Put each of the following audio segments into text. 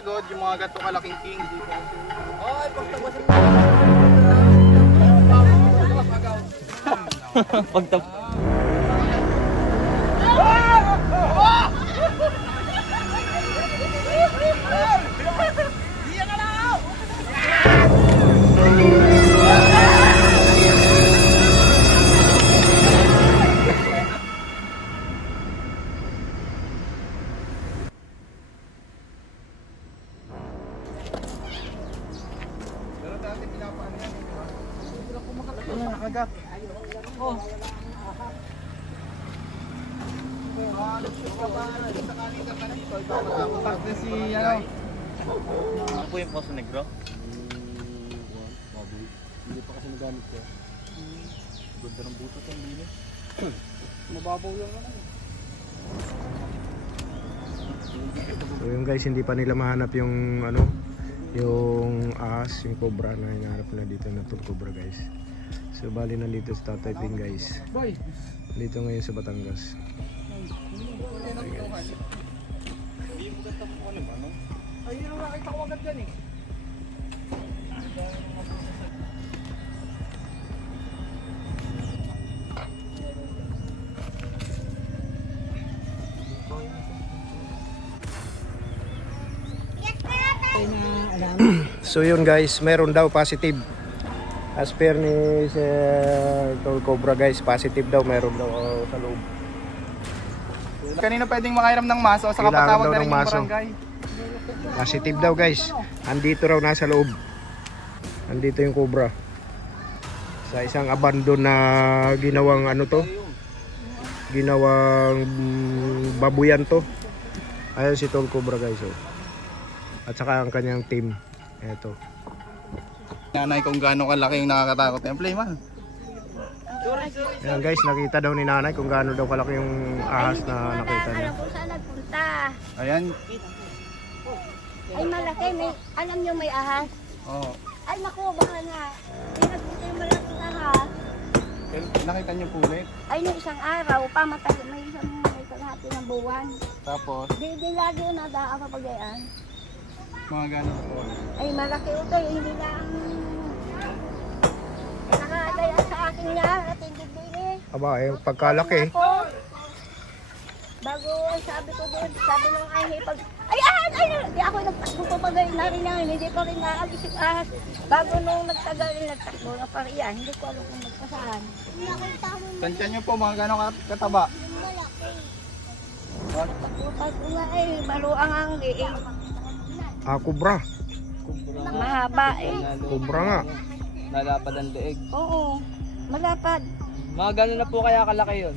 God, yung mga gato kalaking king. Ay, pagtabasin mo. Pagtap. Nakagat. Oh. Parte si ano? Ano po yung Poso Negro? Hindi pa kasi nagamit ko. Ganda ng butas ang linis. Mababaw lang naman. So yung guys, hindi pa nila mahanap yung ano, yung ahas, yung cobra na hinahanap na dito na tool cobra guys. So bali nandito sa Tatay Ping guys. Dito ngayon sa Batangas. Ayun ang nakita ko agad dyan eh. So yun guys, meron daw positive. As per ni Sir Tool Cobra guys, positive daw, meron daw sa loob. Kanina pwedeng makairam ng maso, saka Kailangan patawag daw na rin ng yung maso. barangay. Positive daw guys. Andito raw nasa loob. Andito yung cobra. Sa isang abandon na ginawang ano to? Ginawang babuyan to. Ayun si Tool Cobra guys. Oh. At saka ang kanyang team. Eto. Nanay kung gaano kalaki yung nakakatakot na play man. Ayan guys, nakita daw ni nanay kung gaano daw kalaki yung ahas na nakita niya. Alam kung saan nagpunta. Ayan. Ay malaki, alam nyo may ahas. Oh. Ay naku, baka nga. May nagpunta yung malaking ahas. Nakita niyo pulit. Ay nung isang araw, pamatay, may kalahati ng buwan. Tapos Di lagi yun nadaan papagayaan. mga gaano po. Ay malaki ito, hindi lang nakagayaan sa akin niya at hindi din eh. Aba, eh, pagkalaki. Ako, bago sabi ko doon, sabi nung ay pag ay ahas, ay di ako nagpapagay na rin yan, hindi pa rin naalis yung ahas. Bago nung nagtagal, nagtakbo na pa riyan, hindi ko alam kung magpasaan. Tansya niyo po mga gaano kataba. Pag nga ay maluang ang liig. Ah, cobra. Mahaba eh. Cobra nga. Nalapad ang leeg. Oo, malapad. Mga gano'n na po kaya kalaki yun?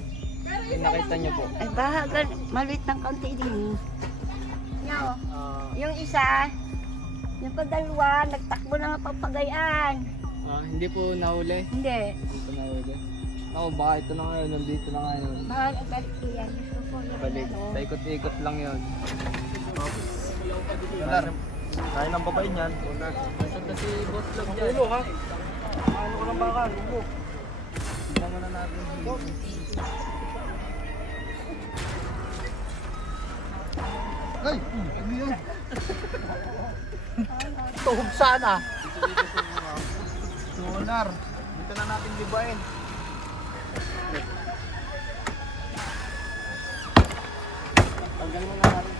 Yung nakita niyo po. Ay bahagan, maliit ng kaunti din. Yung isa, yung pagdalawa, nagtakbo na nga papagayaan. Hindi po nahuli. Hindi. Hindi po nahuli. Ako, baka ito na ngayon, nandito na ngayon. Bahal ang balik ko yan. Gusto ko yung Balik. ano. Paikot-ikot lang yun. Kaya ng babae niyan. Basta si Boss Love dyan. Ulo ha? Ano ko ng baka? Ulo. Tignan muna natin. Ay, ano yun? Tuhog sana. Sonar. Dito na natin libain. Tanggalin mo na natin.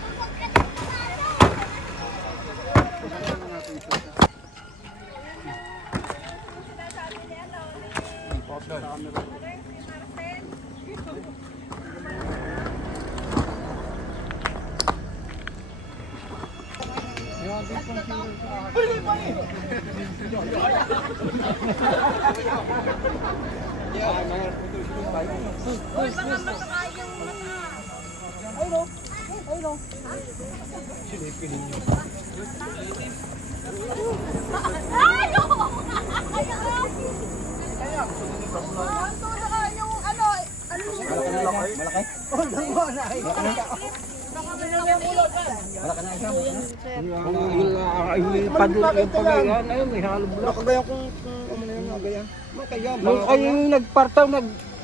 Yung nagpartaw,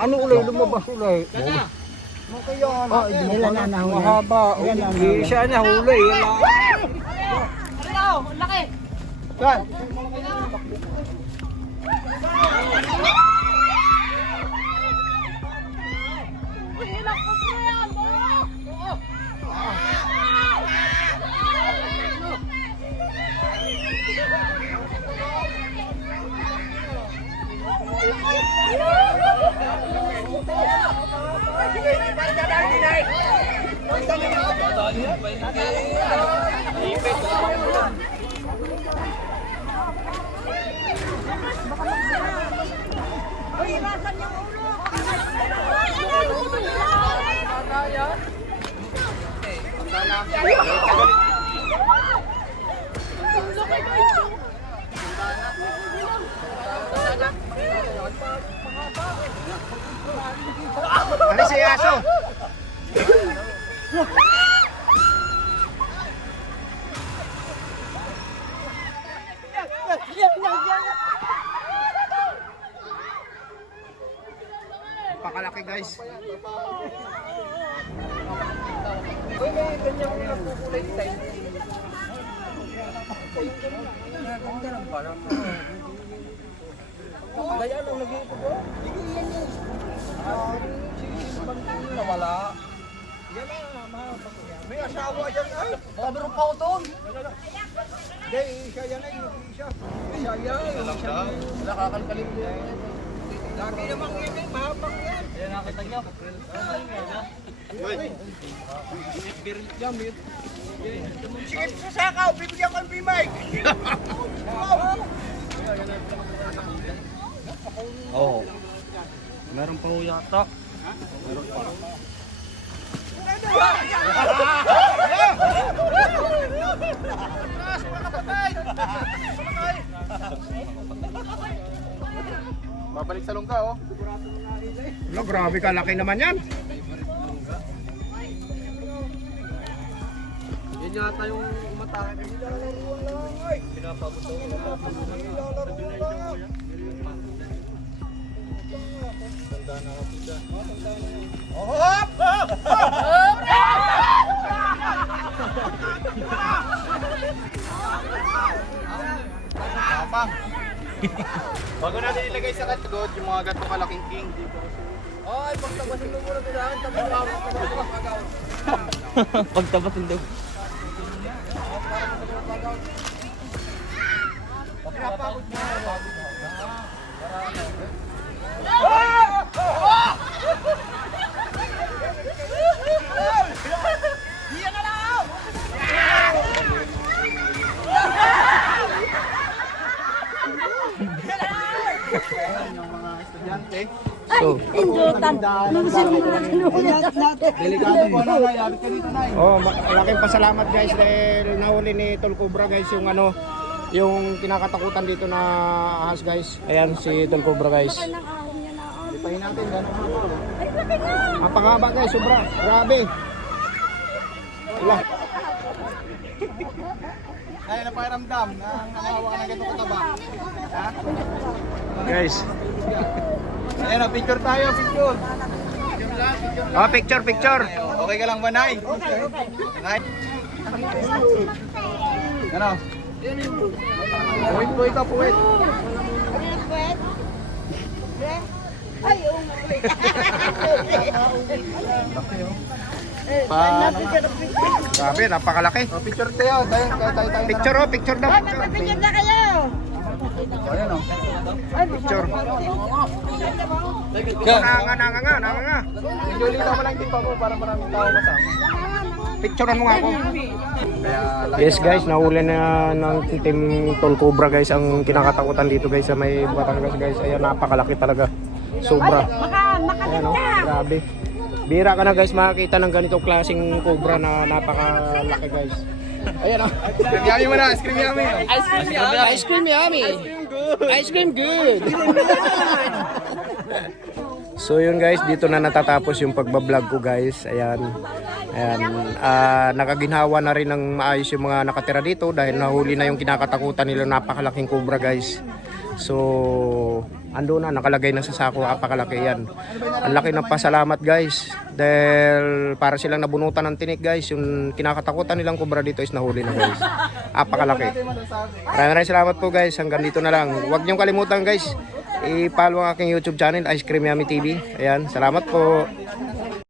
ano ulay, lumabas ulay. Nila na nahuli. Mahaba. Siya na huli. Saan? Ano si aso? Pakalaki guys. Kaya lang nag-iipon ko. Nawala. Yan na, may asawa yan ay. Baka meron pa utong. Hindi, siya yan ay. Siya yan. Nakakalkalim mo yan. Laki namang yan ay, mahabang yan. Ayan nakita niyo. Sikip sa sakaw, bibigyan ko ng P-Mike. Oo. Meron pa ho yata. Babalik sa lungga, oh. Wala, grabe ka, laki naman yan. Yan yata yung umatake. Tapang. Bago natin ilagay sa katagod yung mga gatong kalaking king. Ay, pagtabasin mo muna sa akin, tapos agaw. Pagtabasin daw. Pinapagod mo. So, Indutan. Delikado po na, Nay. Abit ka dito, Nay. oh, malaking pasalamat guys dahil nahuli ni Tol Cobra guys yung ano, yung kinakatakutan dito na ahas guys. Ayan si Tol Cobra guys. Ipahin natin, gano'n haba. Ang pangaba guys, sobra. Grabe. Wala. Ay, napakiramdam na nangahawa ka ng gatong kataba. Ha? Guys. Ayan, oh, picture tayo, picture. Oh, picture, picture. Okay ka lang ba, Nay? Nay? Ano? Puwit po ikaw, puwit. Ay, oo nga. Paano? Grabe, napakalaki. Oh, picture tayo. Tayo. Picture oh, picture daw. Ay, magpapicture na kayo. Ayan, oh. Picture. Nanga. Medyo litaw mo lang yung tipa mo para maraming tao kasama. Picturean mo nga ako. Kaya, Yes guys, nahuli na ng team Tol Cobra guys ang kinakatakutan dito guys sa may Batangas guys. Ayan, napakalaki talaga. Sobra. Ayan oh, grabe. Bira ka na guys makakita ng ganitong klaseng cobra na napakalaki guys. Ayan oh. Scream yummy mo na, scream yummy. Ice cream yummy. Ice cream good. So yun guys, dito na natatapos yung pagbablog ko guys. Ayan. Nakaginhawa na rin ng maayos yung mga nakatira dito dahil nahuli na yung kinakatakutan nila napakalaking cobra guys. So ando na, nakalagay na sa sako, apakalaki yan. Ang laki ng pasalamat guys, dahil para silang nabunutan ng tinik guys, yung kinakatakutan nilang cobra dito is nahuli na guys. Apakalaki. Maraming salamat po guys, hanggang dito na lang. Huwag niyong kalimutan guys, i-follow ang aking YouTube channel, Ice Cream Yummy TV. Ayan, salamat po.